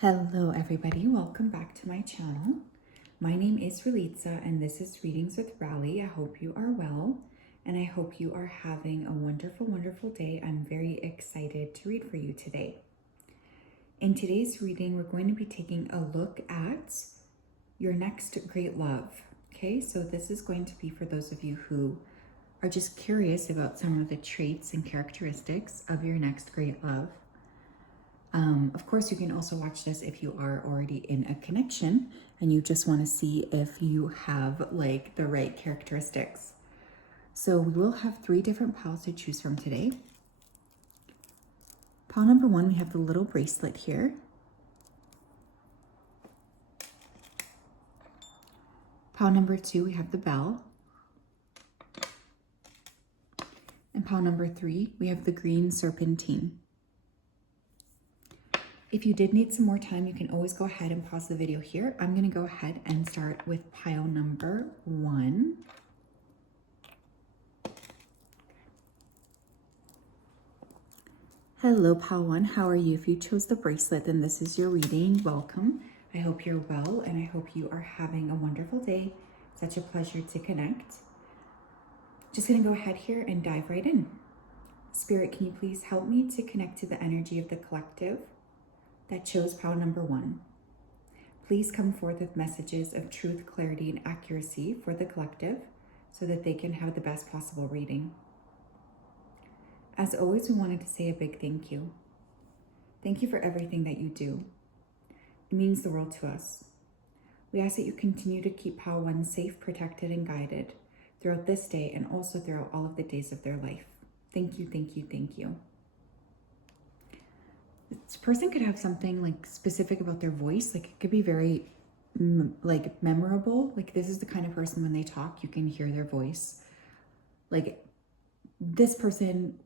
Hello everybody, welcome back to my channel. My name is Relitza and this is Readings with Rali. I hope you are well and I hope you are having a wonderful day. I'm very excited to read for you today. In today's reading, we're going to be taking a look at your next great love. Okay, so this is going to be for those of you who are just curious about some of the traits and characteristics of your next great love. Of course, you can also watch this if you are already in a connection and you just want to see if you have like the right characteristics. So we will have 3 different piles to choose from today. Pile number 1, we have the little bracelet here. Pile number 2, we have the bell. And pile number 3, we have the green serpentine. If you did need some more time, you can always go ahead and pause the video here. I'm going to go ahead and start with pile number 1. Hello, pile 1. How are you? If you chose the bracelet, then this is your reading. Welcome. I hope you're well, and I hope you are having a wonderful day. Such a pleasure to connect. Just going to go ahead here and dive right in. Spirit, can you please help me to connect to the energy of the collective that chose pile number 1. Please come forth with messages of truth, clarity, and accuracy for the collective so that they can have the best possible reading. As always, we wanted to say a big thank you. Thank you for everything that you do. It means the world to us. We ask that you continue to keep pile 1 safe, protected, and guided throughout this day and also throughout all of the days of their life. Thank you, thank you, thank you. This person could have something like specific about their voice. Like it could be very like memorable. Like this is the kind of person when they talk, you can hear their voice. Like this person,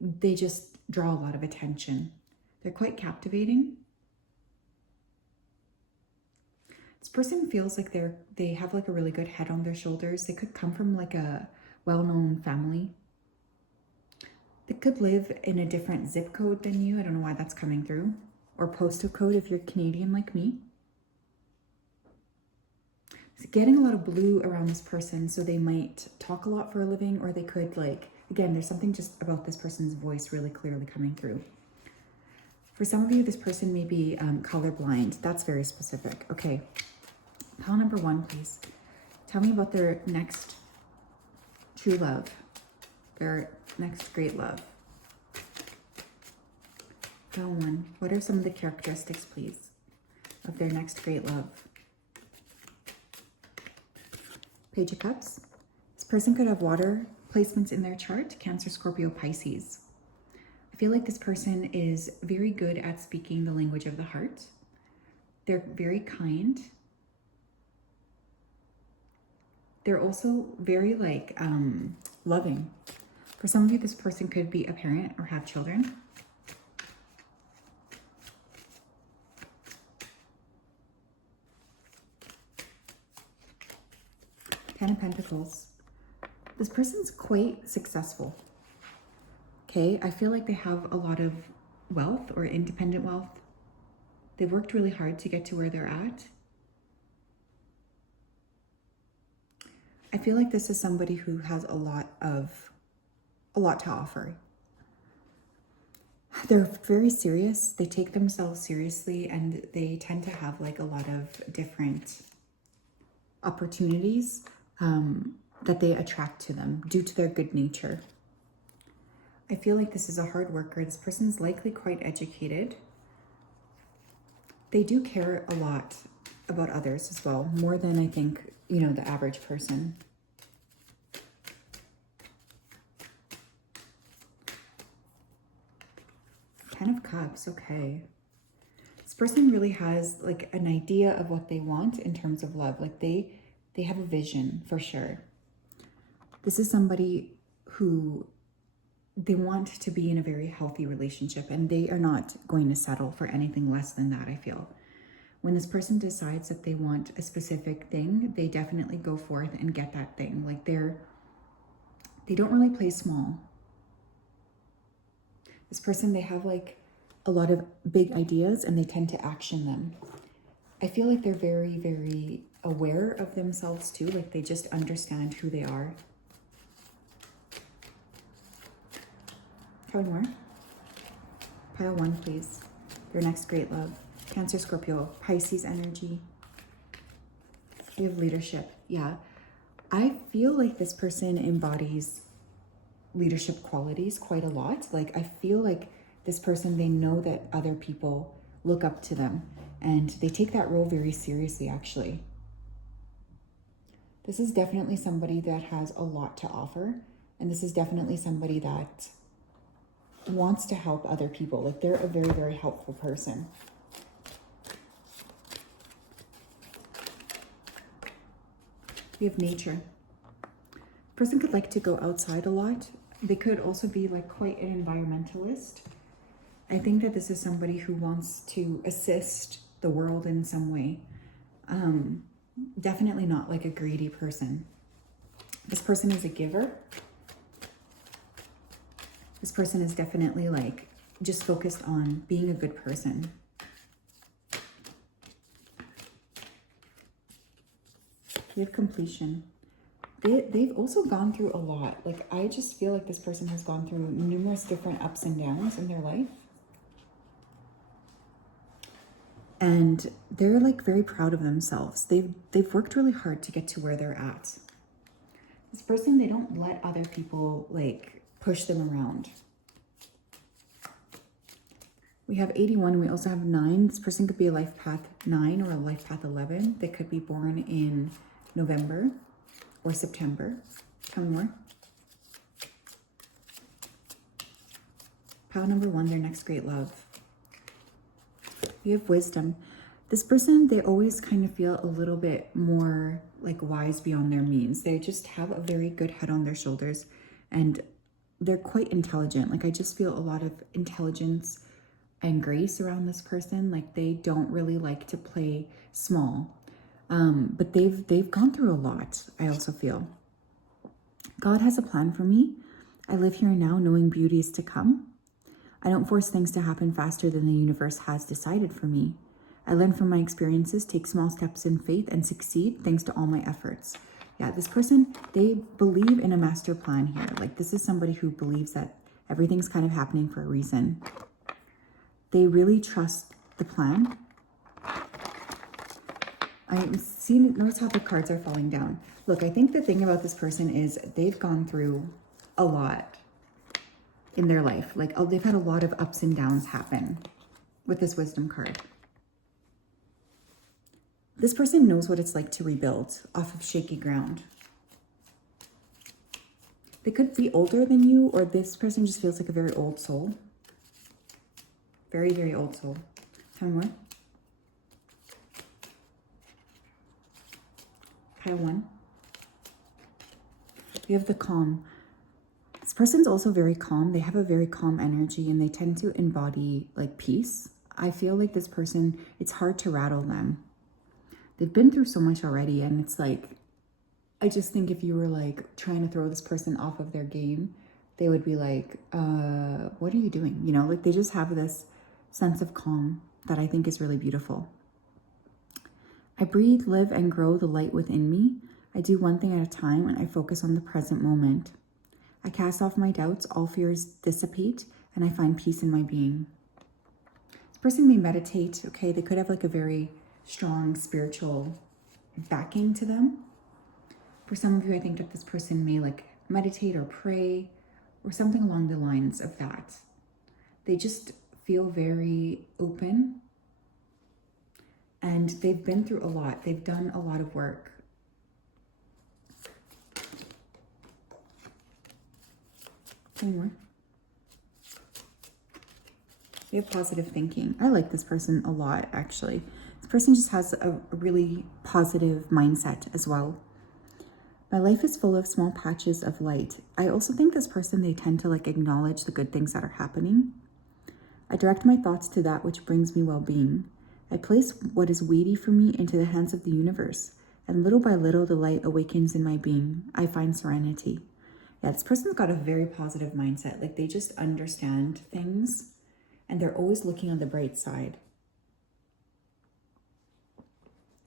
they just draw a lot of attention. They're quite captivating. This person feels like they have like a really good head on their shoulders. They could come from like a well-known family. They could live in a different zip code than you. I don't know why that's coming through. Or postal code if you're Canadian like me. So getting a lot of blue around this person, so they might talk a lot for a living, or they could like, again, there's something just about this person's voice really clearly coming through. For some of you, this person may be colorblind. That's very specific. Okay, pile number 1, please. Tell me about their next true love. Their next great love. Pile 1. What are some of the characteristics, please, of their next great love? Page of Cups. This person could have water placements in their chart. Cancer, Scorpio, Pisces. I feel like this person is very good at speaking the language of the heart. They're very kind. They're also very like loving. For some of you, this person could be a parent or have children. Ten of Pentacles. This person's quite successful. Okay, I feel like they have a lot of wealth or independent wealth. They've worked really hard to get to where they're at. I feel like this is somebody who has a lot to offer. They're very serious. They take themselves seriously and they tend to have like a lot of different opportunities that they attract to them due to their good nature. I feel like this is a hard worker. This person's likely quite educated. They do care a lot about others as well, more than I think, you know, the average person. Ten of Cups, okay. This person really has like an idea of what they want in terms of love. Like they have a vision for sure. This is somebody who they want to be in a very healthy relationship and they are not going to settle for anything less than that, I feel. When this person decides that they want a specific thing, they definitely go forth and get that thing. Like they don't really play small. This person, they have like a lot of big ideas and they tend to action them. I feel like they're very, very aware of themselves too. Like they just understand who they are. Try more. Pile 1, please. Your next great love. Cancer, Scorpio, Pisces energy. We have leadership. Yeah. I feel like this person embodies leadership qualities quite a lot. Like I feel like this person, they know that other people look up to them and they take that role very seriously, actually. This is definitely somebody that has a lot to offer. And this is definitely somebody that wants to help other people. Like they're a very, very helpful person. We have nature. Person could like to go outside a lot. They could also be like quite an environmentalist. I think that this is somebody who wants to assist the world in some way. Definitely not like a greedy person. This person is a giver. This person is definitely like just focused on being a good person. We have completion. They've also gone through a lot. Like, I just feel like this person has gone through numerous different ups and downs in their life. And they're like very proud of themselves. They've worked really hard to get to where they're at. This person, they don't let other people like push them around. We have 81 and we also have 9. This person could be a life path 9 or a life path 11. They could be born in November or September. Tell me more. Pile number 1, their next great love. We have wisdom. This person, they always kind of feel a little bit more like wise beyond their means. They just have a very good head on their shoulders and they're quite intelligent. Like I just feel a lot of intelligence and grace around this person. Like they don't really like to play small. But they've gone through a lot, I also feel. God has a plan for me. I live here now knowing beauty is to come. I don't force things to happen faster than the universe has decided for me. I learn from my experiences, take small steps in faith, and succeed thanks to all my efforts. Yeah, this person, they believe in a master plan here. Like this is somebody who believes that everything's kind of happening for a reason. They really trust the plan. Notice how the cards are falling down. Look, I think the thing about this person is they've gone through a lot in their life. Like, oh, they've had a lot of ups and downs happen with this wisdom card. This person knows what it's like to rebuild off of shaky ground. They could be older than you, or this person just feels like a very old soul. Very, very old soul. Tell me more. Pile 1. We have the calm. This person's also very calm. They have a very calm energy and they tend to embody like peace. I feel like this person, it's hard to rattle them. They've been through so much already and it's like, I just think if you were like trying to throw this person off of their game, they would be like, what are you doing? You know, like they just have this sense of calm that I think is really beautiful. I breathe, live, and grow the light within me. I do one thing at a time and I focus on the present moment. I cast off my doubts, all fears dissipate, and I find peace in my being. This person may meditate, okay? They could have like a very strong spiritual backing to them. For some of you, I think that this person may like meditate or pray or something along the lines of that. They just feel very open and they've been through a lot. They've done a lot of work. Any more? We have positive thinking. I like this person a lot, actually. This person just has a really positive mindset as well. My life is full of small patches of light. I also think this person, they tend to like acknowledge the good things that are happening. I direct my thoughts to that which brings me well-being. I place what is weighty for me into the hands of the universe, and little by little the light awakens in my being. I find serenity. Yeah, this person's got a very positive mindset. Like they just understand things and they're always looking on the bright side.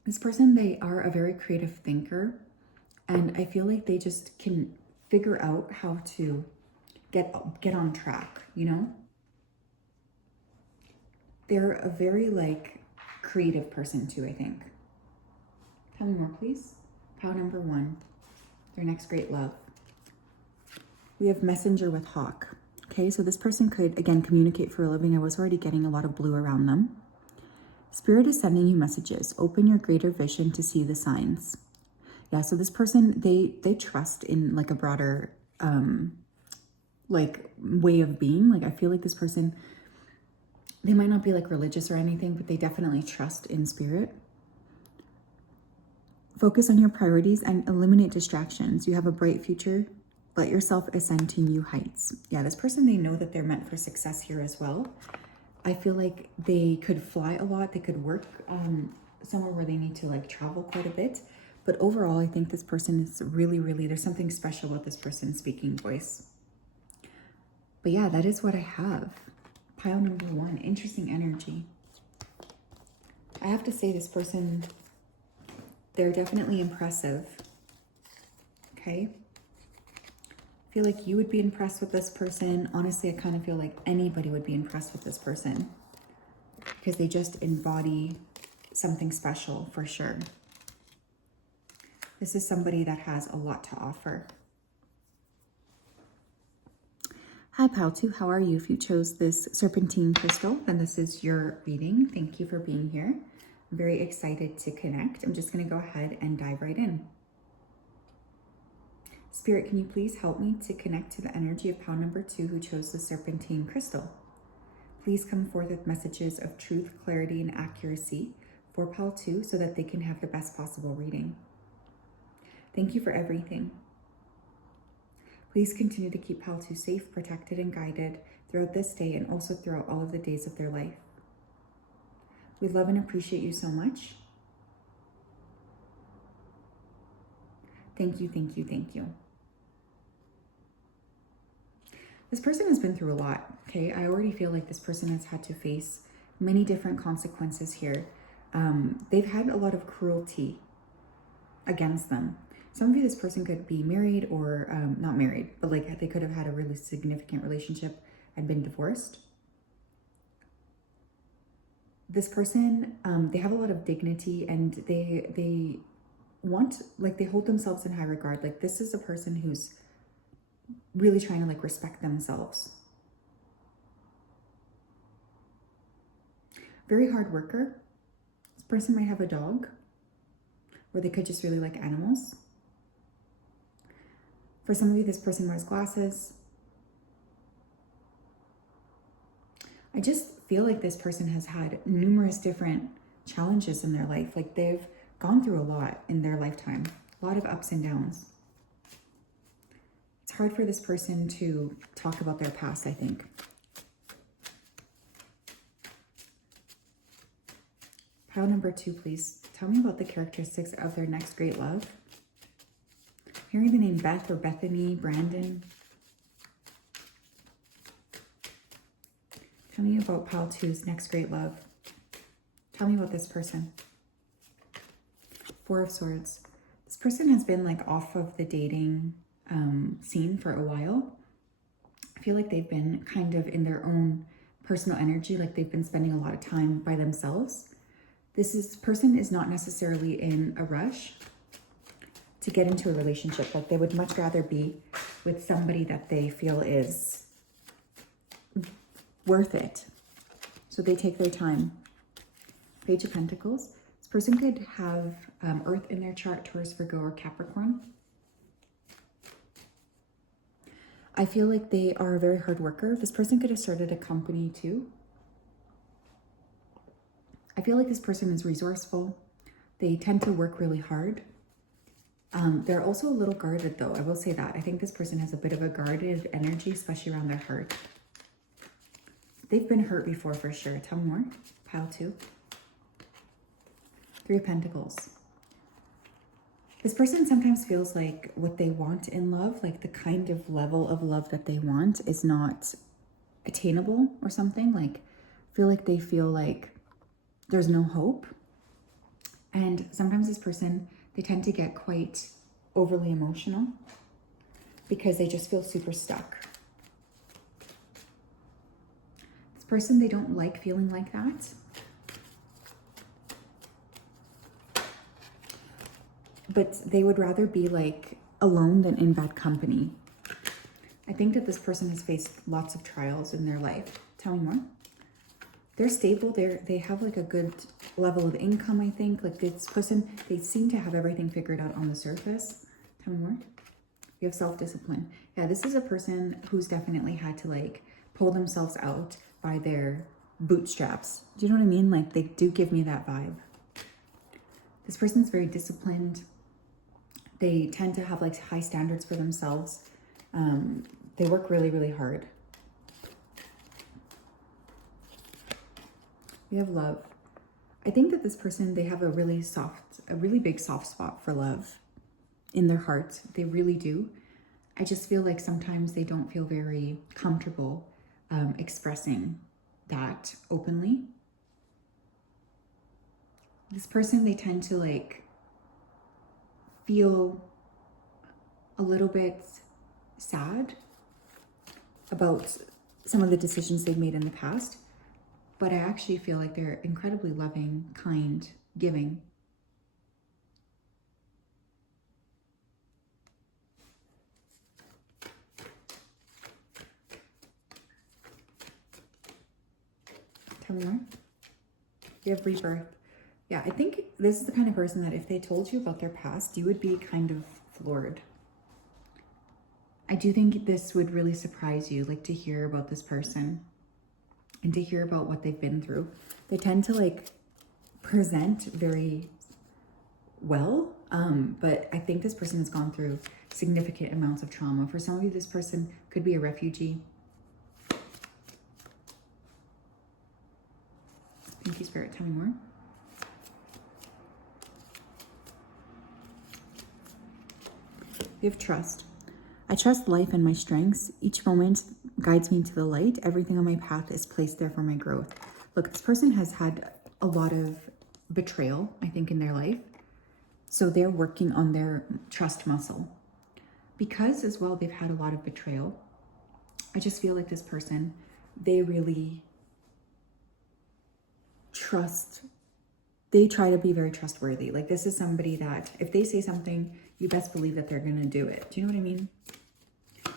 This person, they are a very creative thinker, and I feel like they just can figure out how to get on track, you know? They're a very like creative person too, I think. Tell me more, please. Pile number 1, their next great love. We have messenger with hawk. Okay, so this person could, again, communicate for a living. I was already getting a lot of blue around them. Spirit is sending you messages. Open your greater vision to see the signs. Yeah, so this person, they trust in like a broader like way of being. Like I feel like this person, they might not be like religious or anything, but they definitely trust in spirit. Focus on your priorities and eliminate distractions. You have a bright future. Let yourself ascend to new heights. Yeah, this person, they know that they're meant for success here as well. I feel like they could fly a lot. They could work somewhere where they need to like travel quite a bit. But overall, I think this person is really, really, there's something special about this person's speaking voice. But yeah, that is what I have. Pile number 1, interesting energy. I have to say this person, they're definitely impressive. Okay. I feel like you would be impressed with this person. Honestly, I kind of feel like anybody would be impressed with this person because they just embody something special for sure. This is somebody that has a lot to offer. Hi, Pal 2. How are you? If you chose this serpentine crystal, then this is your reading. Thank you for being here. I'm very excited to connect. I'm just going to go ahead and dive right in. Spirit, can you please help me to connect to the energy of Pal number 2 who chose the serpentine crystal? Please come forth with messages of truth, clarity, and accuracy for Pal 2 so that they can have the best possible reading. Thank you for everything. Please continue to keep Pal 2 safe, protected, and guided throughout this day and also throughout all of the days of their life. We love and appreciate you so much. Thank you, thank you, thank you. This person has been through a lot, okay? I already feel like this person has had to face many different consequences here. They've had a lot of cruelty against them. Some of you, this person could be married or not married, but like they could have had a really significant relationship and been divorced. This person, they have a lot of dignity and they want, like they hold themselves in high regard. Like this is a person who's really trying to like respect themselves. Very hard worker. This person might have a dog, or they could just really like animals. For some of you, this person wears glasses. I just feel like this person has had numerous different challenges in their life. Like they've gone through a lot in their lifetime, a lot of ups and downs. It's hard for this person to talk about their past, I think. Pile number 2, please. Tell me about the characteristics of their next great love. Hearing the name Beth or Bethany, Brandon. Tell me about Pile 2's next great love. Tell me about this person. 4 of Swords. This person has been like off of the dating scene for a while. I feel like they've been kind of in their own personal energy, like they've been spending a lot of time by themselves. This person is not necessarily in a rush to get into a relationship. Like they would much rather be with somebody that they feel is worth it. So they take their time. Page of Pentacles. This person could have Earth in their chart, Taurus, Virgo, or Capricorn. I feel like they are a very hard worker. This person could have started a company too. I feel like this person is resourceful. They tend to work really hard. They're also a little guarded though. I will say that. I think this person has a bit of a guarded energy, especially around their heart. They've been hurt before for sure. Tell me more. Pile 2. 3 of Pentacles. This person sometimes feels like what they want in love, like the kind of level of love that they want is not attainable or something. Like feel like they feel like there's no hope. And sometimes this person, they tend to get quite overly emotional because they just feel super stuck. This person, they don't like feeling like that. But they would rather be like alone than in bad company. I think that this person has faced lots of trials in their life. Tell me more. They're stable. They have like a good level of income, I think. Like this person, they seem to have everything figured out on the surface. Tell me more. You have self-discipline. Yeah, this is a person who's definitely had to like pull themselves out by their bootstraps. Do you know what I mean? Like they do give me that vibe. This person's very disciplined. They tend to have like high standards for themselves. They work really, really hard. We have love. I think that this person, they have a really big soft spot for love in their heart. They really do. I just feel like sometimes they don't feel very comfortable expressing that openly. This person, they tend to like feel a little bit sad about some of the decisions they've made in the past. But I actually feel like they're incredibly loving, kind, giving. Tell me more. You have rebirth. Yeah, I think this is the kind of person that if they told you about their past, you would be kind of floored. I do think this would really surprise you, like to hear about this person and to hear about what they've been through. They tend to like present very well, but I think this person has gone through significant amounts of trauma. For some of you, this person could be a refugee. Thank you, Spirit. Tell me more. We have trust. I trust life and my strengths. Each moment guides me to the light. Everything on my path is placed there for my growth. Look, this person has had a lot of betrayal, I think, in their life. So they're working on their trust muscle. Because as well, they've had a lot of betrayal. I just feel like this person, they really trust. They try to be very trustworthy. Like this is somebody that if they say something, you best believe that they're going to do it. Do you know what I mean?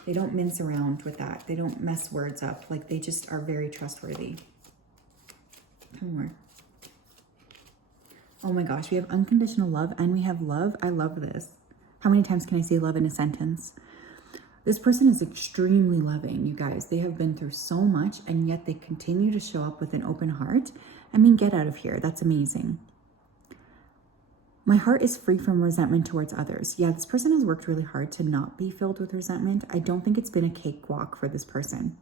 They don't mince around with that. They don't mess words up. Like they just are very trustworthy. Tell me more. Oh my gosh, we have unconditional love and we have love. I love this. How many times can I say love in a sentence? This person is extremely loving, you guys. They have been through so much and yet they continue to show up with an open heart. I mean, get out of here. That's amazing. My heart is free from resentment towards others. Yeah, this person has worked really hard to not be filled with resentment. I don't think it's been a cakewalk for this person.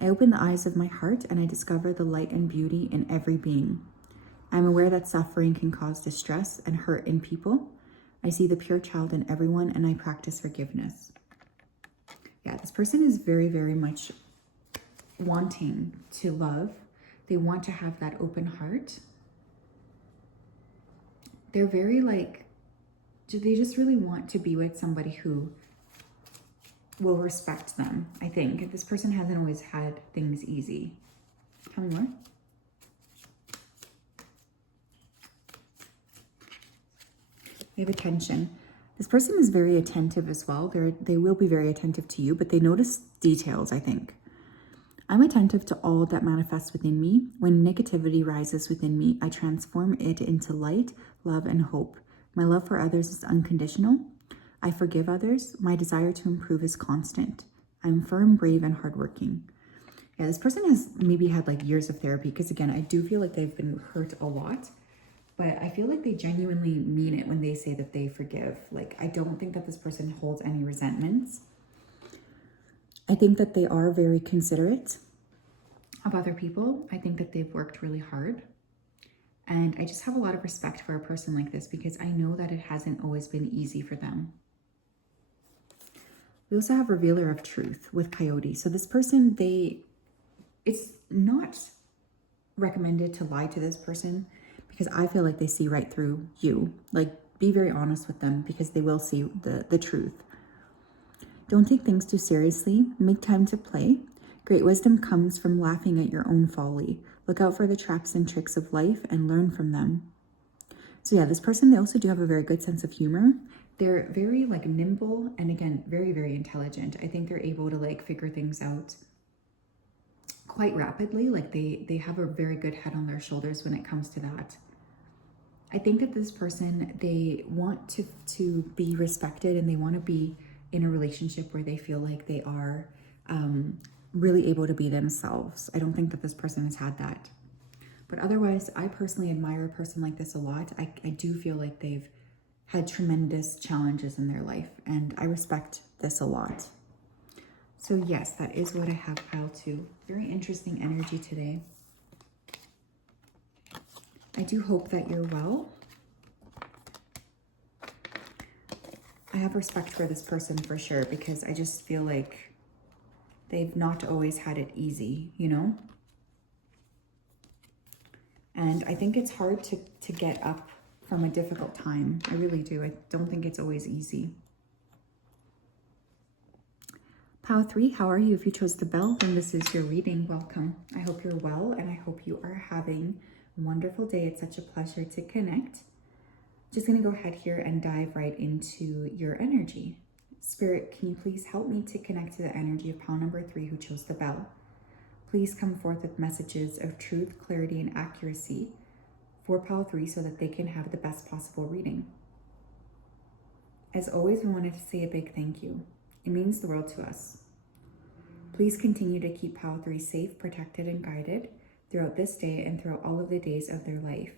I open the eyes of my heart and I discover the light and beauty in every being. I'm aware that suffering can cause distress and hurt in people. I see the pure child in everyone and I practice forgiveness. Yeah, this person is very, very much wanting to love. They want to have that open heart. They're very like, they just really want to be with somebody who will respect them, I think. This person hasn't always had things easy. Tell me more. We have attention. This person is very attentive as well. They will be very attentive to you, but they notice details, I think. I'm attentive to all that manifests within me. When negativity rises within me, I transform it into light, love, and hope. My love for others is unconditional. I forgive others. My desire to improve is constant. I'm firm, brave, and hardworking. Yeah, this person has maybe had like years of therapy because again, I do feel like they've been hurt a lot, but I feel like they genuinely mean it when they say that they forgive. Like, I don't think that this person holds any resentments. I think that they are very considerate of other people. I think that they've worked really hard. And I just have a lot of respect for a person like this because I know that it hasn't always been easy for them. We also have Revealer of Truth with Coyote. So this person, it's not recommended to lie to this person because I feel like they see right through you. Like, be very honest with them because they will see the truth. Don't take things too seriously. Make time to play. Great wisdom comes from laughing at your own folly. Look out for the traps and tricks of life and learn from them. So yeah, this person, they also do have a very good sense of humor. They're very like nimble and again, very, very intelligent. I think they're able to like figure things out quite rapidly. Like they have a very good head on their shoulders when it comes to that. I think that this person, they want to be respected and they want to be in a relationship where they feel like they are really able to be themselves. I don't think that this person has had that. But otherwise, I personally admire a person like this a lot. I do feel like they've had tremendous challenges in their life and I respect this a lot. So yes, that is what I have pile 2. Very interesting energy today. I do hope that you're well. I have respect for this person for sure because I just feel like they've not always had it easy, you know? And I think it's hard to get up from a difficult time. I really do. I don't think it's always easy. Pile 3, how are you? If you chose the bell, then this is your reading. Welcome. I hope you're well and I hope you are having a wonderful day. It's such a pleasure to connect. Just going to go ahead here and dive right into your energy. Spirit, can you please help me to connect to the energy of pile number 3 who chose the bell? Please come forth with messages of truth, clarity, and accuracy for pile 3 so that they can have the best possible reading. As always, we wanted to say a big thank you. It means the world to us. Please continue to keep pile 3 safe, protected, and guided throughout this day and throughout all of the days of their life.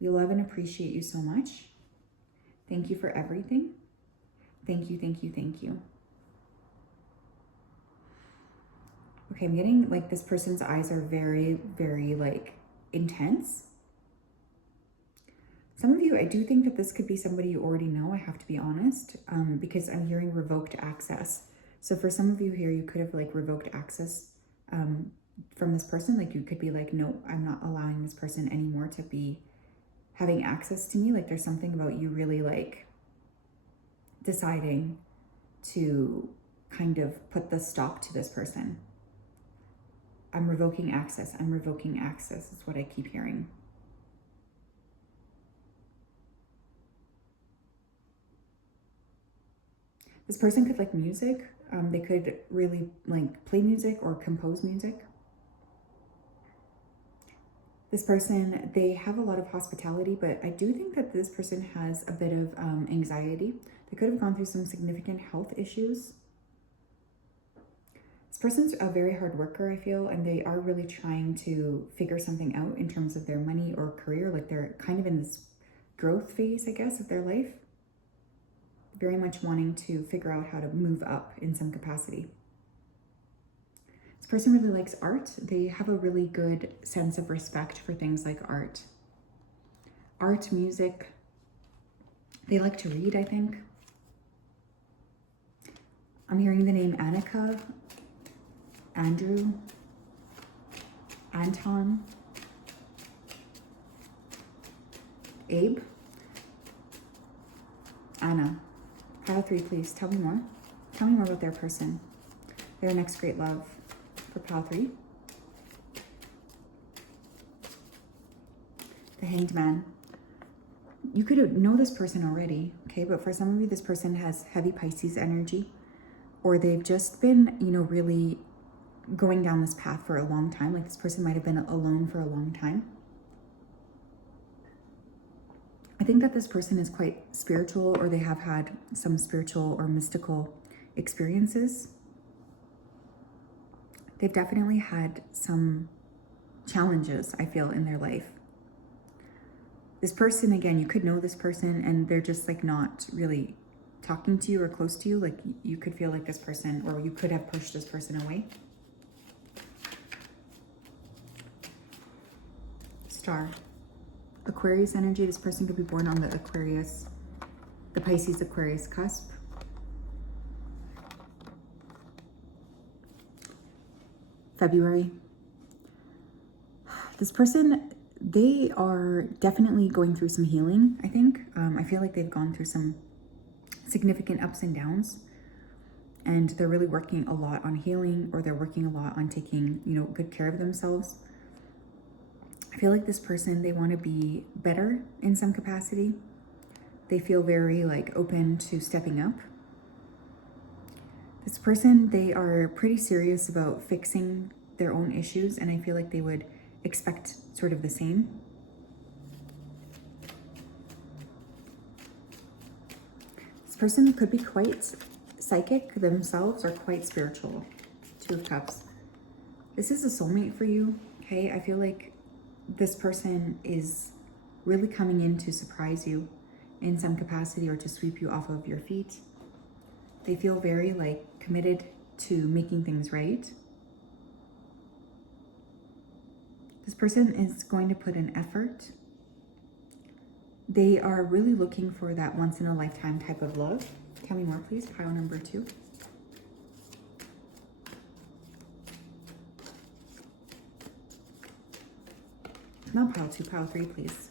We love and appreciate you so much. Thank you for everything. Thank you, thank you, thank you. Okay, I'm getting like this person's eyes are very, very like intense. Some of you, I do think that this could be somebody you already know, I have to be honest, because I'm hearing revoked access. So for some of you here, you could have like revoked access from this person. Like you could be like, no, I'm not allowing this person anymore to be having access to me. Like there's something about you really like deciding to kind of put the stop to this person. I'm revoking access. I'm revoking access is what I keep hearing. This person could like music. They could really like play music or compose music. This person, they have a lot of hospitality, but I do think that this person has a bit of anxiety. They could have gone through some significant health issues. This person's a very hard worker, I feel, and they are really trying to figure something out in terms of their money or career. Like they're kind of in this growth phase, I guess, of their life. Very much wanting to figure out how to move up in some capacity. This person really likes art. They have a really good sense of respect for things like art. Art, music. They like to read, I think. I'm hearing the name Annika, Andrew, Anton, Abe, Anna. Pile 3, please. Tell me more. Tell me more about their person. Their next great love for pile 3. The Hanged Man. You could know this person already, okay? But for some of you, this person has heavy Pisces energy, or they've just been, you know, really going down this path for a long time. Like this person might have been alone for a long time. I think that this person is quite spiritual, or they have had some spiritual or mystical experiences. They've definitely had some challenges, I feel, in their life. This person, again, you could know this person and they're just like not really talking to you or close to you. Like you could feel like this person, or you could have pushed this person away. Star. Aquarius energy. This person could be born on the Aquarius, the Pisces Aquarius cusp. February. This person, they are definitely going through some healing, I think. I feel like they've gone through some significant ups and downs, and they're really working a lot on healing, or they're working a lot on taking, good care of themselves. I feel like this person, they want to be better in some capacity. They feel very open to stepping up. This person, they are pretty serious about fixing their own issues, and I feel like they would expect sort of the same. This person could be quite psychic themselves or quite spiritual. Two of Cups. This is a soulmate for you, okay? I feel like this person is really coming in to surprise you in some capacity, or to sweep you off of your feet. They feel very committed to making things right. This person is going to put in effort. They are really looking for that once in a lifetime type of love. Tell me more, please. Pile number 2. Not pile 2, pile 3, please.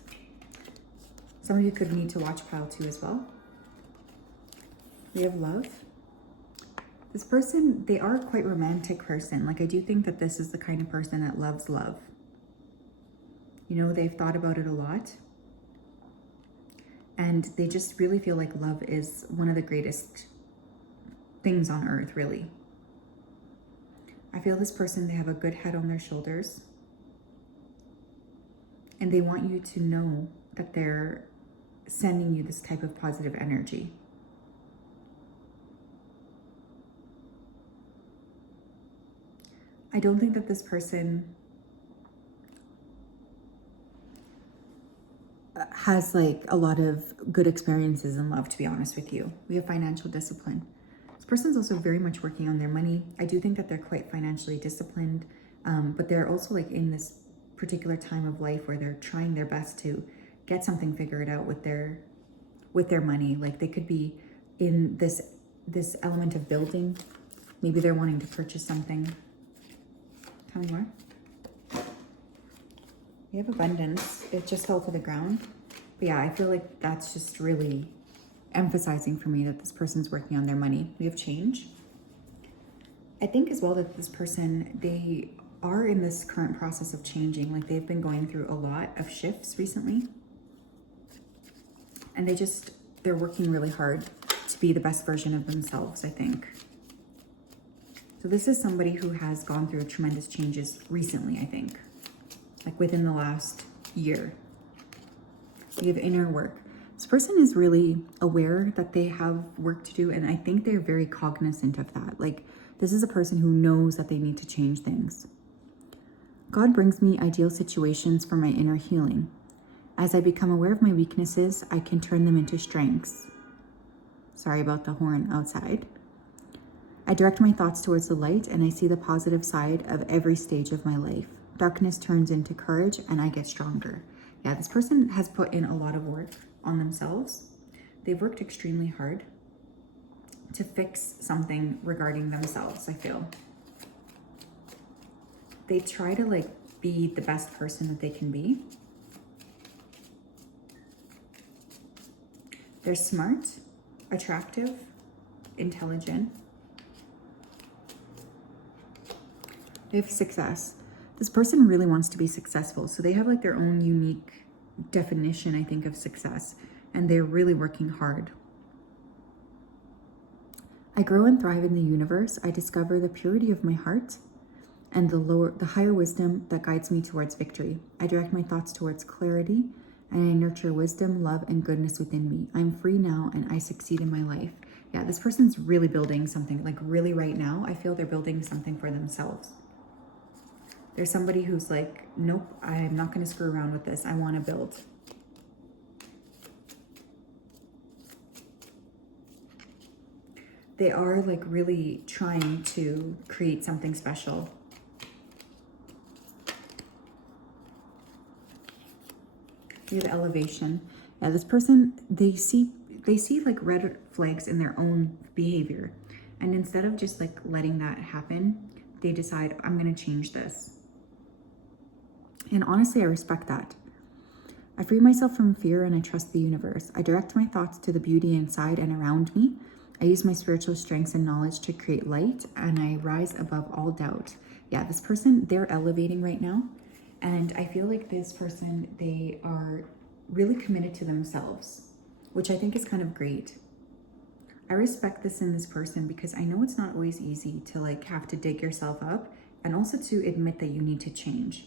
Some of you could need to watch pile 2 as well. We have love. This person, they are quite romantic person. I do think that this is the kind of person that loves love. They've thought about it a lot. And they just really feel like love is one of the greatest things on earth, really. I feel this person, they have a good head on their shoulders. And they want you to know that they're sending you this type of positive energy. I don't think that this person has a lot of good experiences in love, to be honest with you. We have financial discipline. This person's also very much working on their money. I do think that they're quite financially disciplined, but they're also in this particular time of life where they're trying their best to get something figured out with their money. They could be in this element of building. Maybe they're wanting to purchase something. Tell me more. We have abundance. It just fell to the ground. But yeah, I feel like that's just really emphasizing for me that this person's working on their money. We have change. I think as well that this person, they are in this current process of changing. They've been going through a lot of shifts recently. And they're working really hard to be the best version of themselves, I think. So this is somebody who has gone through tremendous changes recently, I think. Within the last year. We have inner work. This person is really aware that they have work to do, and I think they're very cognizant of that. This is a person who knows that they need to change things. God brings me ideal situations for my inner healing. As I become aware of my weaknesses, I can turn them into strengths. Sorry about the horn outside. I direct my thoughts towards the light, and I see the positive side of every stage of my life. Darkness turns into courage, and I get stronger. Yeah, this person has put in a lot of work on themselves. They've worked extremely hard to fix something regarding themselves, I feel. They try to be the best person that they can be. They're smart, attractive, intelligent. They have success. This person really wants to be successful. So they have their own unique definition, I think, of success. And they're really working hard. I grow and thrive in the universe. I discover the purity of my heart and the higher wisdom that guides me towards victory. I direct my thoughts towards clarity, and I nurture wisdom, love, and goodness within me. I'm free now, and I succeed in my life. Yeah, this person's really building something. Really right now, I feel they're building something for themselves. There's somebody who's nope, I'm not going to screw around with this. I want to build. They are really trying to create something special. We have elevation. Yeah, this person, they see red flags in their own behavior. And instead of just letting that happen, they decide, I'm going to change this. And honestly, I respect that. I free myself from fear and I trust the universe. I direct my thoughts to the beauty inside and around me. I use my spiritual strengths and knowledge to create light, and I rise above all doubt. Yeah, this person, they're elevating right now. And I feel like this person, they are really committed to themselves, which I think is kind of great. I respect this in this person because I know it's not always easy to like have to dig yourself up and also to admit that you need to change.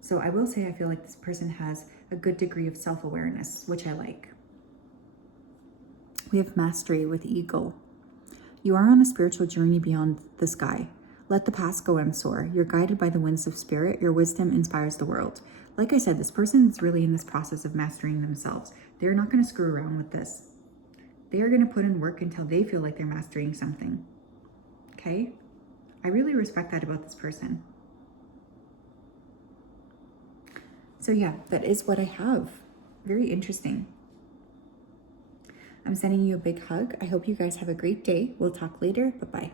So I will say I feel like this person has a good degree of self-awareness, which I like. We have mastery with eagle. You are on a spiritual journey beyond the sky. Let the past go and soar. You're guided by the winds of spirit. Your wisdom inspires the world. Like I said, this person is really in this process of mastering themselves. They're not going to screw around with this. They are going to put in work until they feel like they're mastering something. Okay? I really respect that about this person. So yeah, that is what I have. Very interesting. I'm sending you a big hug. I hope you guys have a great day. We'll talk later. Bye-bye.